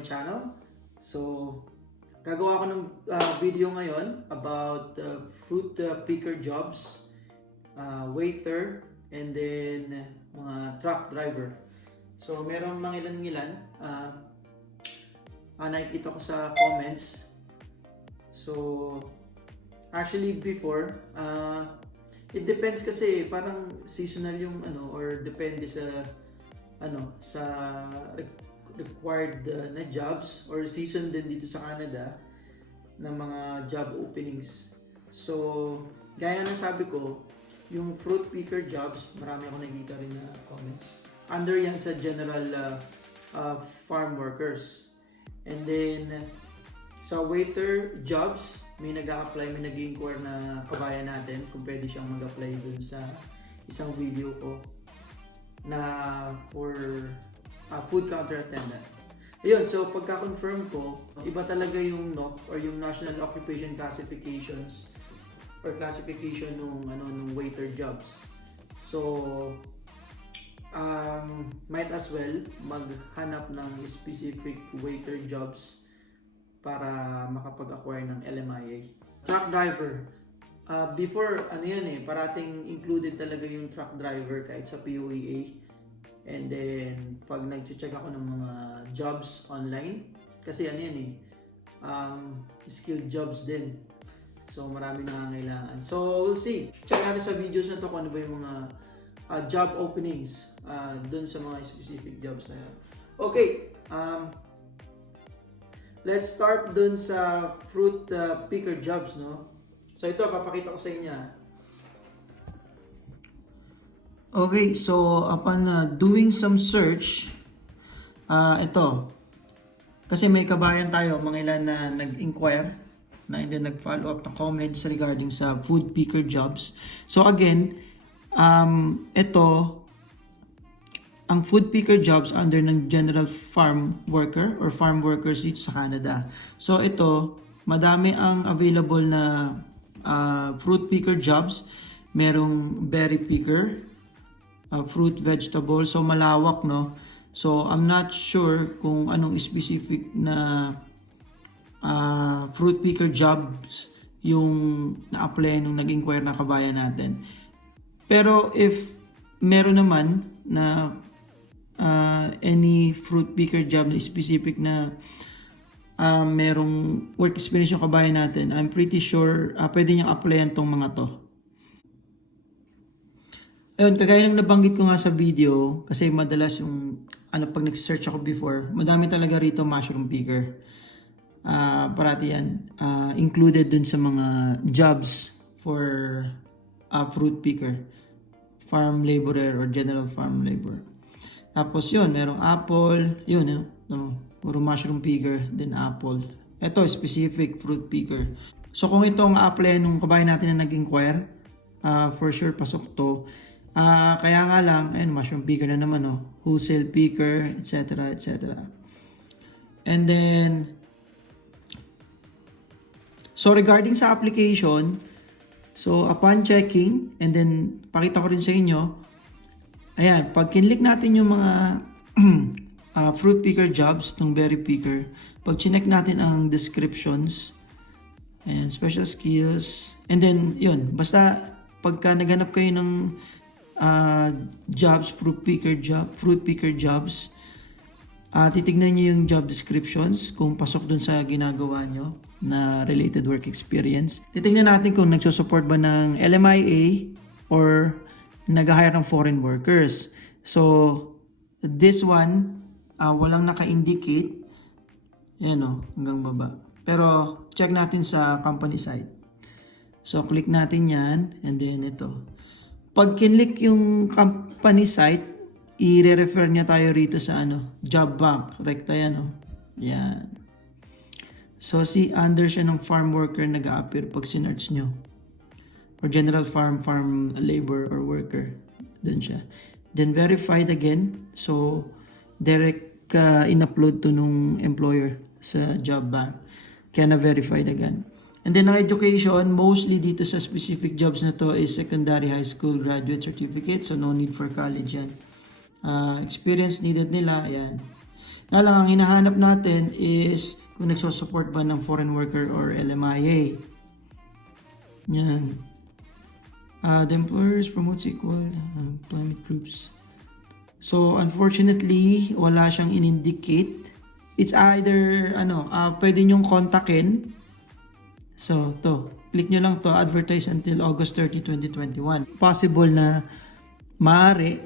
my channel. So, gagawa ko ng video ngayon about fruit picker jobs, waiter, and then mga truck driver. So, meron mga ilan-ilan nakikita ko sa comments. So, actually before, it depends kasi parang seasonal yung or depende sa sa required na jobs or season din dito sa Canada ng mga job openings. So, gaya na sabi ko, yung fruit picker jobs, marami ako nakikita rin na comments. Under yan sa general farm workers. And then, sa waiter jobs, may nag-a-apply, may nag-inquire na kabayan natin kung pwede siyang mag-apply dun sa isang video ko na for food counter attendant. Ayun, so pagka-confirm ko, iba talaga yung NOC or yung National Occupation Classifications or classification nung waiter jobs. So, might as well maghanap ng specific waiter jobs para makapag-acquire ng LMIA. Truck driver. Before, parating included talaga yung truck driver kahit sa POEA. And then, pag nag-check ako ng mga jobs online, kasi skilled jobs din. So, marami nangangailangan. So, we'll see. Check natin sa videos na to kung ano ba yung mga job openings dun sa mga specific jobs na yun. Okay. Let's start dun sa fruit picker jobs, no? So, ito, papakita ko sa inyo. Okay, so upon doing some search, ito, kasi may kabayan tayo, mga ilan na nag-inquire, na and then nag-follow up na comments regarding sa food picker jobs. So again, ito, ang food picker jobs under ng general farm worker or farm workers dito sa Canada. So ito, madami ang available na fruit picker jobs. Merong berry picker, fruit, vegetable. So, malawak, no? So, I'm not sure kung anong specific na fruit picker jobs yung na-apply nung nag-inquire na kabayan natin. Pero, if meron naman na any fruit picker job na specific na merong work experience yung kabayan natin, I'm pretty sure pwede niyang applyan tong mga to. Ayun, kagaya ng nabanggit ko nga sa video, kasi madalas yung, pag nag-search ako before, madami talaga rito mushroom picker. Parati yan, included dun sa mga jobs for fruit picker, farm laborer or general farm labor. Tapos yun, merong apple, yun, puro mushroom picker, then apple. Ito, specific fruit picker. So kung itong apply nung kabayan natin na nag-inquire, for sure pasok to. Kaya nga lang, mushroom picker na naman, wholesale picker, etc. etc. And then, so regarding sa application, so upon checking, and then pakita ko rin sa inyo, ayan, pag kinlik natin yung mga fruit picker jobs, itong berry picker, pag chinek natin ang descriptions, and special skills, and then, yun, basta pagka naghanap kayo ng jobs, fruit picker jobs, titignan nyo yung job descriptions kung pasok dun sa ginagawa nyo na related work experience. Titignan natin kung nagsusupport ba ng LMIA or nag-hire ng foreign workers. So, this one, walang naka-indicate. Ayan hanggang baba. Pero, check natin sa company site. So, click natin yan, and then ito. Pag kinlik yung company site, i-refer niya tayo rito sa job bank. Rekta yan, Yan. So, under siya ng farm worker nag-a-appear pag sinerch nyo. Or general farm labor or worker. Doon siya. Then, verified again. So, direct in-upload to nung employer sa job bank. Kaya na-verified again. And then, ang education, mostly dito sa specific jobs na to is secondary high school graduate certificate. So, no need for college yan. Experience needed nila, ayan. Nga lang, ang hinahanap natin is kung nagsusupport ba ng foreign worker or LMIA. Yan. The employers promotes equal employment groups. So, unfortunately, wala siyang in-indicate. It's either, pwede nyong kontakin. So, click nyo lang to, advertise until August 30, 2021. Possible na maaari,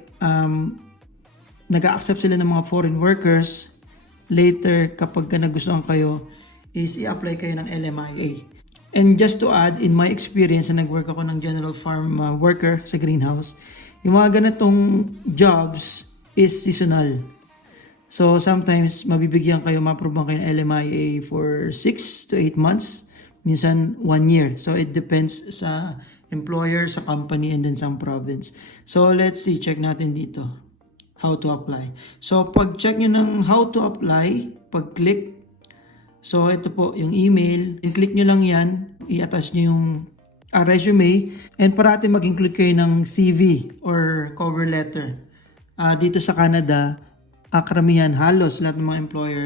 nag-a-accept sila ng mga foreign workers. Later, kapag nagustuhan kayo, is i-apply kayo ng LMIA. And just to add, in my experience na nag-work ako ng general farm worker sa greenhouse, yung mga ganitong jobs is seasonal. So, sometimes, mabibigyan kayo, ma-approve kayo ng LMIA for 6 to 8 months, minsan 1 year. So, it depends sa employer, sa company, and then some province. So, let's see, check natin dito. How to apply. So, pag-check nyo ng how to apply, pag-click, so ito po yung email, click nyo lang yan, i-attach nyo yung resume, and parati mag-include kayo ng CV or cover letter. Dito sa Canada, karamihan, halos lahat ng mga employer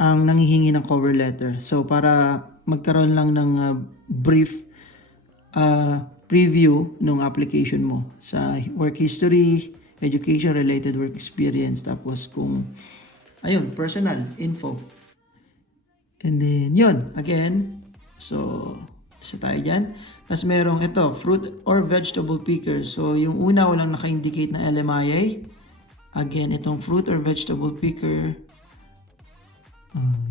ang nanghihingi ng cover letter. So, para magkaroon lang ng brief preview ng application mo sa work history, education-related work experience, tapos kung, personal info. And then, yun, again, so, isa tayo dyan. Tapos merong ito, fruit or vegetable picker. So, yung una, walang naka-indicate na LMIA. Again, itong fruit or vegetable picker,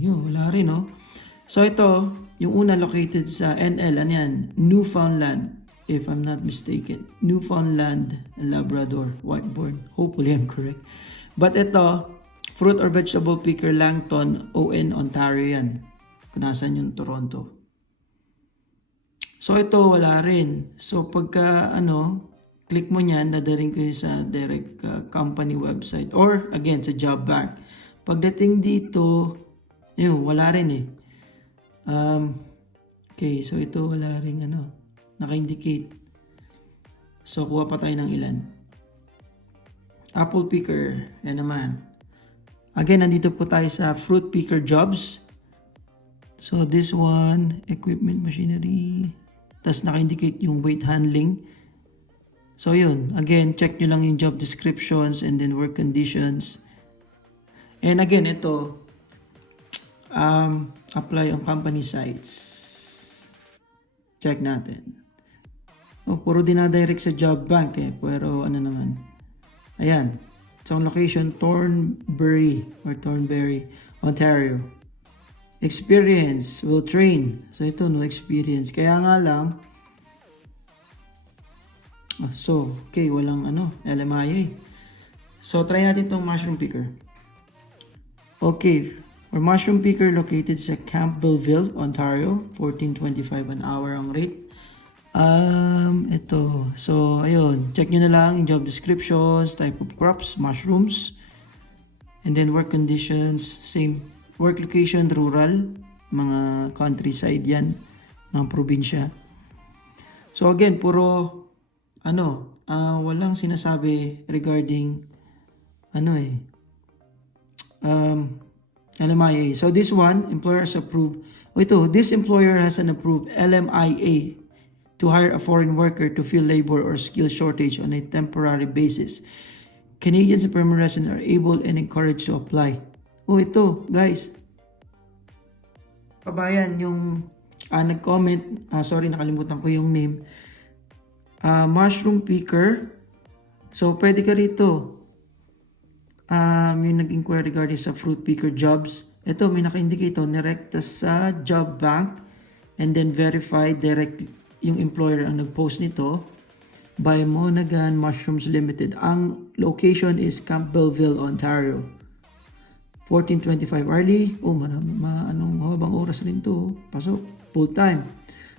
wala rin, no? So, ito, yung una located sa NL, ano yan? Newfoundland, if I'm not mistaken. Newfoundland, Labrador, whiteboard. Hopefully, I'm correct. But ito, fruit or vegetable picker, Langton, ON, Ontario yan. Kung nasan yung Toronto. So, ito, wala rin. So, pagka, click mo nyan, dadaling kayo sa direct company website. Or, again, sa job bank. Pagdating dito, wala rin eh. Okay, so ito, wala rin, naka-indicate. So, kuha pa tayo ng ilan. Apple picker, yan naman. Again, nandito po tayo sa fruit picker jobs. So, this one, equipment, machinery. Tapos naka-indicate yung weight handling. So, yun. Again, check nyo lang yung job descriptions and then work conditions. And again, ito, apply on company sites. Check natin. Puro dinadirect sa job bank eh. Pero ano naman. Ayan. So, location, Thornbury, Ontario. Experience, will train. So, ito, no experience. Kaya nga lang, okay, walang LMIA. So, try natin itong mushroom picker. Okay, for mushroom picker located sa Campbellville, Ontario, $14.25 an hour ang rate. Ito. So, ayun. Check nyo na lang yung job descriptions, type of crops, mushrooms, and then work conditions, same. Work location, rural, mga countryside yan, mga probinsya. So, again, puro, walang sinasabi regarding, LMIA. So, this one, employer has approved, this employer has an approved LMIA to hire a foreign worker to fill labor or skill shortage on a temporary basis. Canadians and permanent residents are able and encouraged to apply. Ito, guys. Kabayan, yung nag-comment, sorry, nakalimutan ko yung name. Mushroom picker. So, pwede ka rito. Yung nag-inquire regarding sa fruit picker jobs. Ito, may naka-indicate nirekta sa job bank and then verified direct yung employer ang nag-post nito by Monaghan Mushrooms Limited. Ang location is Campbellville, Ontario. 14.25 hourly. Mahabang oras rin to. Pasok. Full-time.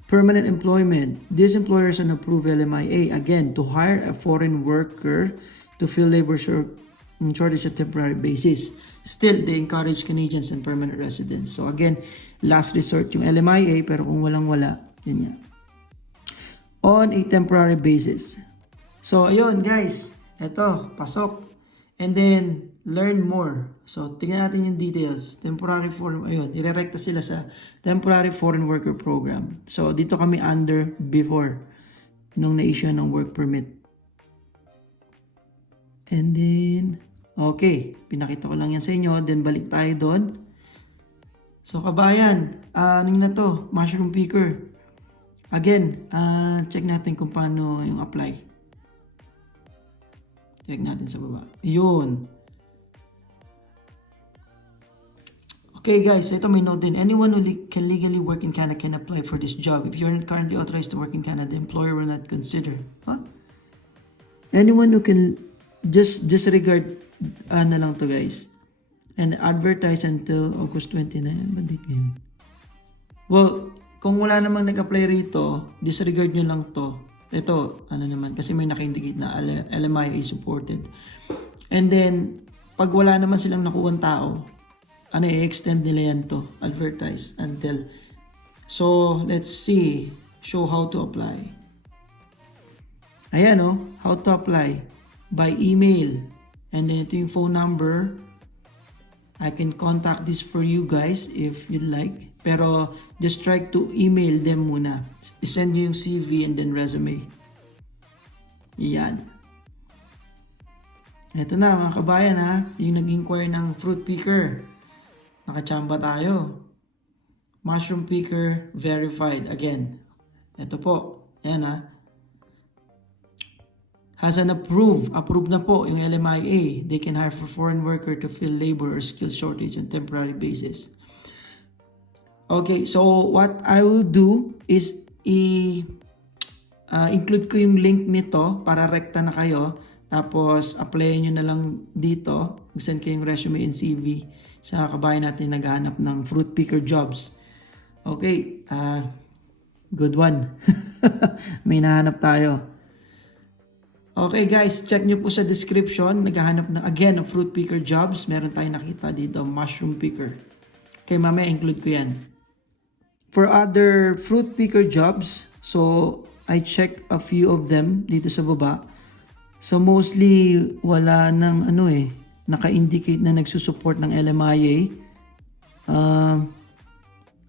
Permanent employment. This employer is an approved LMIA. Again, to hire a foreign worker to fill labor shortage at temporary basis. Still, they encourage Canadians and permanent residents. So again, last resort yung LMIA, pero kung walang-wala, yun yan. On a temporary basis. So, ayun guys. Ito, pasok. And then, learn more. So, tingnan natin yung details. Temporary foreign, ayun, irerekta sila sa Temporary Foreign Worker Program. So, dito kami under before nung na-issue ng work permit. And then, okay, pinakita ko lang yan sa inyo. Then, balik tayo doon. So, kabayan, anong na to? Mushroom picker. Again, check natin kung paano yung apply. Check natin sa baba. Yun. Okay guys, ito may note din. Anyone who can legally work in Canada can apply for this job. If you're not currently authorized to work in Canada, the employer will not consider. Huh? Anyone who can disregard na lang to guys. And advertise until August 29. Ano ba date ngayon? Well, kung wala namang nag-apply rito, disregard nyo lang to. Ito, ano naman, kasi may naka-indicate na LMIA supported. And then, pag wala naman silang nakuha tao, i-extend nila yan to, advertise until. So, let's see, show how to apply. Ayan how to apply. By email. And then ito yung phone number. I can contact this for you guys if you'd like. Pero just try to email them muna. Send nyo yung CV and then resume. Yan. Ito na mga kabayan yung nag-inquire ng fruit picker. Nakachamba tayo. Mushroom picker verified. Again. Ito po. Ayan Has an approved na po yung LMIA. They can hire for foreign worker to fill labor or skill shortage on temporary basis. Okay, so what I will do is include ko yung link nito para rekta na kayo. Tapos applyin nyo na lang dito. Send kayo yung resume and CV sa kabayan natin naghahanap ng fruit picker jobs. Okay, good one. May nahanap tayo. Okay guys, check nyo po sa description. Naghahanap na again ng fruit picker jobs. Meron tayong nakita dito, mushroom picker. Okay, mamaya include ko yan. For other fruit picker jobs, so I check a few of them dito sa baba. So mostly wala nang naka-indicate na nagsusupport ng LMIA.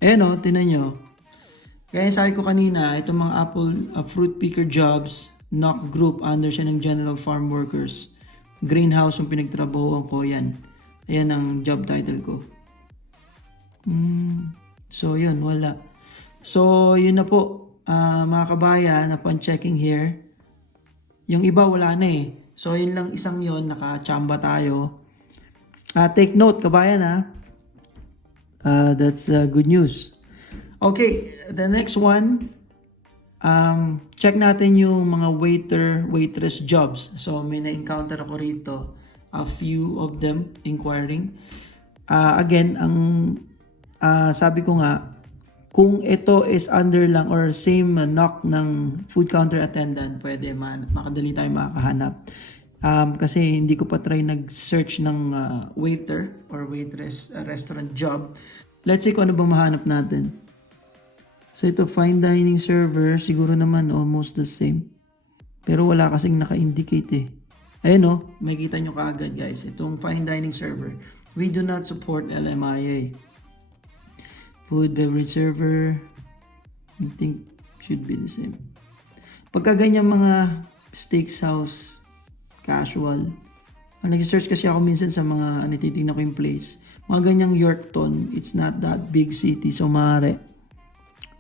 Ayan tinan nyo. Kaya sabi ko kanina, itong mga fruit picker jobs, NOC group, under siya ng General Farm Workers. Greenhouse yung pinagtrabahoan ko, yan. Ayan ang job title ko. So yun, wala. So yun na po, mga kabayan, upon checking here. Yung iba wala na So yun lang isang yun, nakachamba tayo. Take note kabayan that's good news. Okay, the next one. Check natin yung mga waitress jobs. So may na-encounter ako rito. A few of them inquiring. Again, ang sabi ko nga, kung ito is under lang or same knock ng food counter attendant, pwede makadali tayo makakahanap. Kasi hindi ko pa try nag-search ng waiter or waitress restaurant job. Let's see kung ano ba mahanap natin. So ito, fine dining server, siguro naman almost the same. Pero wala kasing naka-indicate Ayun may kita nyo kaagad guys. Itong fine dining server. We do not support LMIA. Food beverage server, I think should be the same. Pagka ganyan mga steakhouse, casual. Nag-search kasi ako minsan sa mga titignan ko yung place. Mga ganyang Yorkton, it's not that big city, so maaari.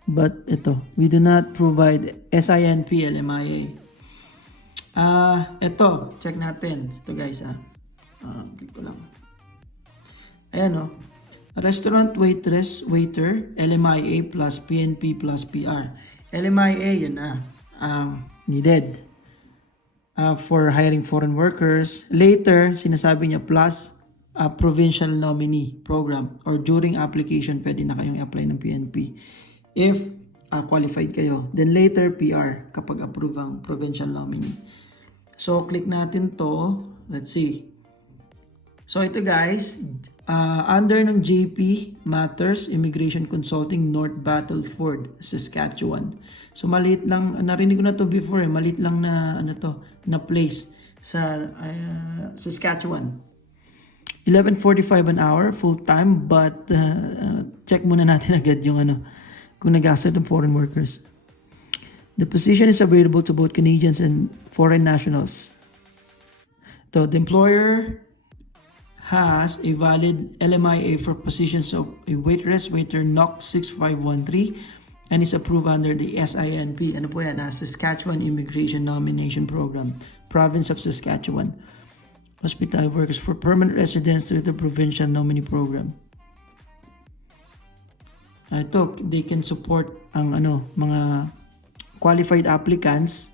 But ito, we do not provide SINP LMIA. Ito, check natin. Ito guys click ko lang. Ayan restaurant waitress, waiter, LMIA plus PNP plus PR. LMIA, yun needed for hiring foreign workers. Later, sinasabi niya plus provincial nominee program or during application, pwede na kayong apply ng PNP. If qualified kayo. Then later, PR kapag approve ang provincial nominee. So, click natin to. Let's see. So, ito guys, under ng JP Matters Immigration Consulting, North Battleford, Saskatchewan. So, maliit lang. Narinig ko na to before maliit lang na, na place. sa Saskatchewan. 11.45 an hour full-time, but check muna natin agad yung kung nag-accept ng foreign workers. The position is available to both Canadians and foreign nationals. So the employer has a valid LMIA for positions of a waitress, waiter, NOC 6513, and is approved under the SINP. Ano po yan? Saskatchewan Immigration Nomination Program, Province of Saskatchewan. Hospital workers for permanent residents through the Provincial Nominee Program. Ito, they can support ang mga qualified applicants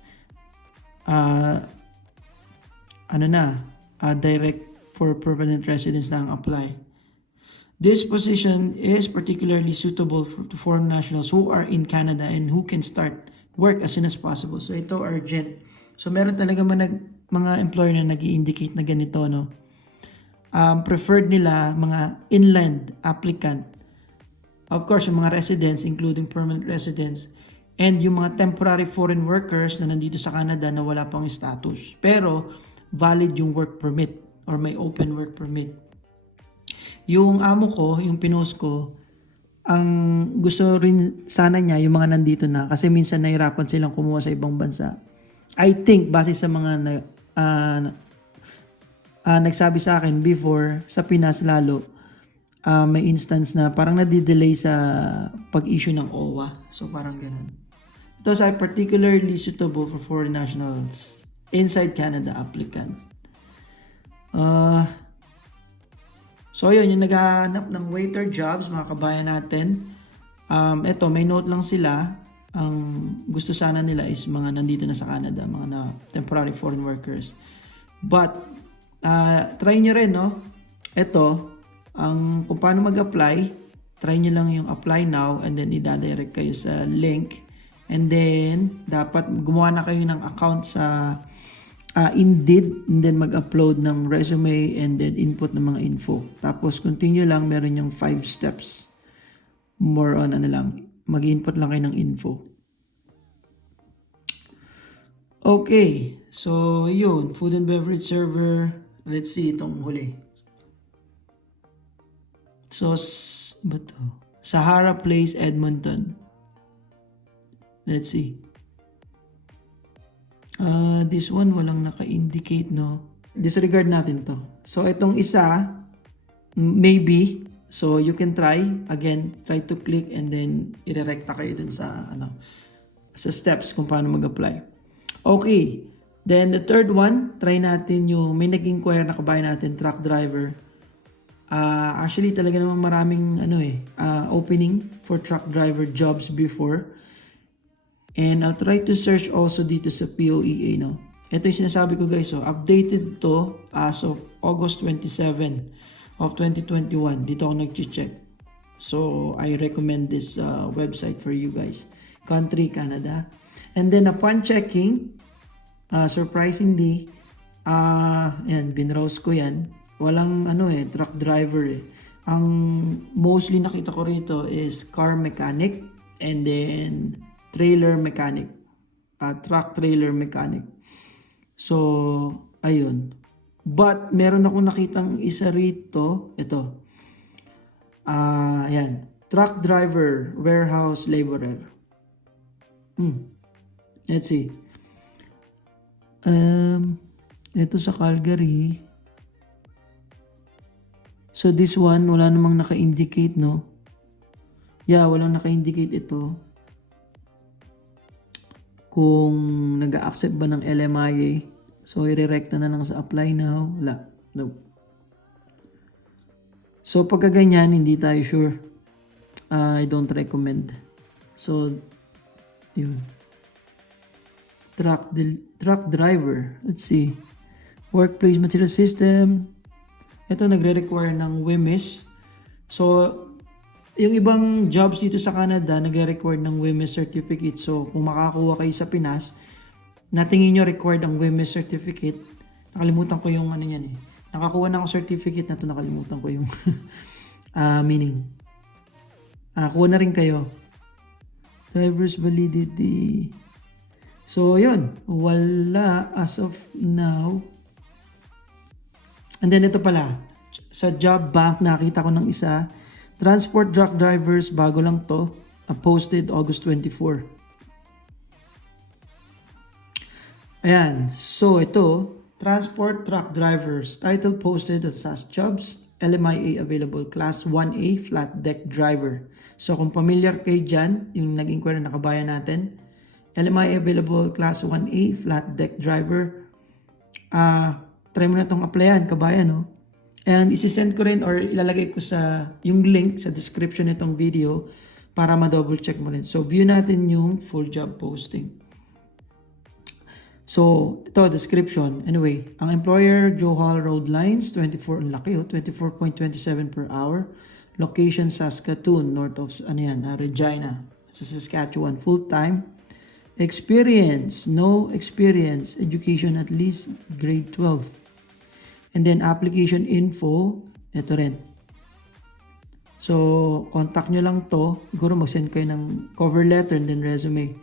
direct for permanent residents na ang apply. This position is particularly suitable to foreign nationals who are in Canada and who can start work as soon as possible. So ito urgent. So meron talaga mga employer na nag-i-indicate na ganito, no? Preferred nila mga inland applicant. Of course, yung mga residents, including permanent residents, and yung mga temporary foreign workers na nandito sa Canada na wala pang status. Pero valid yung work permit or may open work permit. Yung amo ko, yung pinost ko, ang gusto rin sana niya yung mga nandito na kasi minsan nahirapan silang kumuha sa ibang bansa. I think base sa mga nagsabi sa akin before sa Pinas lalo, may instance na parang nadidelay sa pag-issue ng OWA. So parang ganun. Those are particularly suitable for foreign nationals inside Canada applicants. So yun, yung naghahanap ng waiter jobs, mga kabayan natin. Ito, may note lang sila. Ang gusto sana nila is mga nandito na sa Canada, mga temporary foreign workers. But, try nyo rin, no? Ito, kung paano mag-apply, try nyo lang yung apply now and then i-direct kayo sa link. And then, dapat gumawa na kayo ng account sa Indeed, and then mag-upload ng resume and then input ng mga info. Tapos continue lang, meron yung 5 steps. More on mag-input lang kayo ng info. Okay, so yun, food and beverage server. Let's see itong huli. So, Sahara Place, Edmonton. Let's see. This one walang naka-indicate, no? Disregard natin to. So itong isa, maybe. So you can try. Again, try to click and then irerekta kayo dun sa sa steps kung paano mag-apply. Okay. Then the third one, try natin yung may nag-inquire na kabayan natin, truck driver. Actually talaga namang maraming opening for truck driver jobs before. And I'll try to search also dito sa POEA, no? Ito yung sinasabi ko, guys, so updated to as of August 27 of 2021. Dito ako nag-check. So I recommend this website for you guys. Country, Canada. And then upon checking, surprisingly, binrowse ko yan. Walang truck driver eh. Ang mostly nakita ko rito is car mechanic and then trailer mechanic, truck trailer mechanic. So, ayun. But, meron akong nakitang isa rito. Ito. Ayan. Truck driver, warehouse laborer. Let's see. Ito sa Calgary. So, this one, wala namang naka-indicate, no? Yeah, walang naka-indicate ito. Kung nag-accept ba ng LMIA. So, i-rerekta na lang sa apply now. Wala. No. So, pagka ganyan, hindi tayo sure. I don't recommend. So, yun. Truck driver. Let's see. Workplace material system. Ito, nagre-require ng WMIS. So, yung ibang jobs dito sa Canada, nagre-require ng WMIS certificate. So, kung makakuha kayo sa Pinas, natingin nyo required ang WMIS certificate. Nakalimutan ko yung yan eh. Nakakuha na ako certificate na to, nakalimutan ko yung meaning. Kuha na rin kayo. Driver's validity. So, yun. Wala as of now. And then ito pala, sa job bank nakita ko ng isa, transport truck drivers, bago lang to, posted August 24. Ayan, so ito, transport truck drivers, title posted at SAS Jobs, LMIA available, class 1A flat deck driver. So kung familiar kayo dyan, yung nag-inquire na kabayan natin, LMIA available, class 1A flat deck driver. Try mo na itong applyan, kabayan, no? And isi-send ko rin or ilalagay ko sa yung link sa description nitong video para ma-double check mo rin. So view natin yung full job posting. So, ito, description. Anyway, ang employer, Johal Road Lines, 24, ang laki, 24.27 per hour. Location, Saskatoon, north of, Regina, sa Saskatchewan, full-time. Experience, no experience, education at least grade 12. And then, application info, ito rin. So, contact nyo lang to. Siguro mag-send kayo ng cover letter and then resume.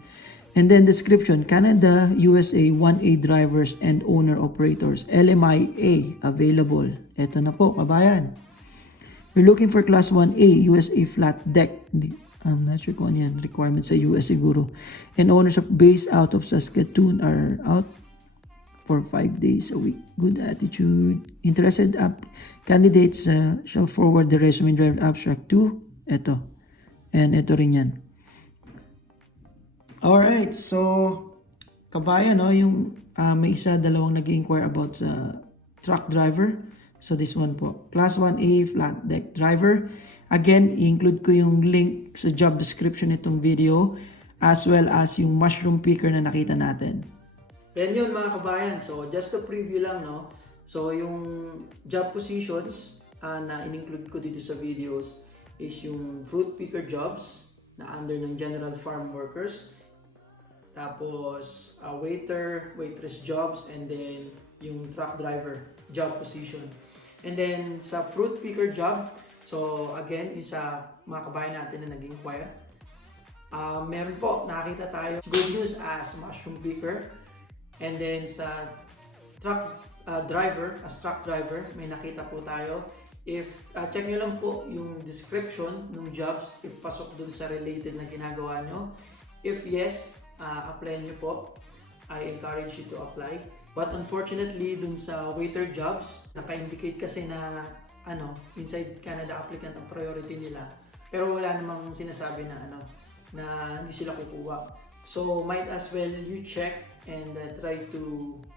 And then description, Canada, USA, 1A drivers and owner-operators, LMIA, available. Ito na po, kabayan. We're looking for class 1A, USA flat deck. I'm not sure kung ano yan, requirements sa US siguro. And owners of based out of Saskatoon are out for 5 days a week. Good attitude. Interested candidates shall forward the resume drive abstract to ito. And ito rin yan. Alright, so kabayan, no, yung may isa, dalawang nag-inquire about sa truck driver. So this one po, class 1A flat deck driver. Again, i-include ko yung link sa job description nitong video as well as yung mushroom picker na nakita natin. Yan yun mga kabayan. So just to preview lang, no. So yung job positions na in-include ko dito sa videos is yung fruit picker jobs na under ng general farm workers. Tapos, waiter, waitress jobs, and then yung truck driver job position. And then, sa fruit picker job, so again, yung sa mga kabayan natin na nag-inquire, meron po, nakakita tayo good news as mushroom picker. And then, sa truck driver, as truck driver, may nakita po tayo. If, check nyo lang po yung description ng jobs, if pasok dun sa related na ginagawa nyo. If yes, apply nyo po. I encourage you to apply. But unfortunately, dun sa waiter jobs, naka-indicate kasi na inside Canada applicant ang priority nila. Pero wala namang sinasabi na na hindi sila kukuha. So might as well you check and try to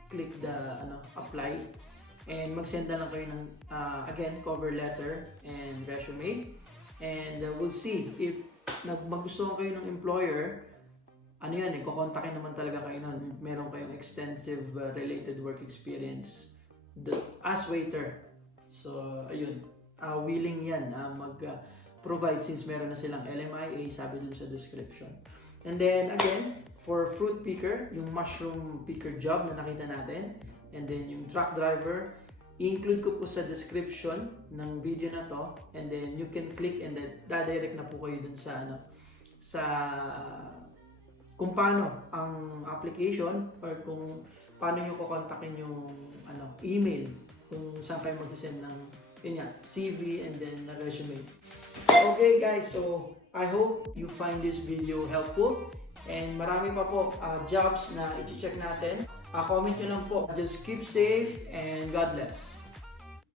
click the apply. And mag-send na lang kayo ng again cover letter and resume. And we'll see if magustuhan kayo ng employer. Kukontakin naman talaga kayo nun. Meron kayong extensive related work experience as waiter. So, ayun. Willing yan mag-provide since meron na silang LMIA, sabi dun sa description. And then, again, for fruit picker, yung mushroom picker job na nakita natin. And then, yung truck driver, i-include ko po sa description ng video na to. And then, you can click and then dadirect na po kayo dun sa kung paano ang application or kung paano nyo kukontakin yung email kung saan kayo mag-send ng CV and then na resume. Okay guys, so I hope you find this video helpful and marami pa po jobs na i-check natin. Comment nyo lang po. Just keep safe and God bless.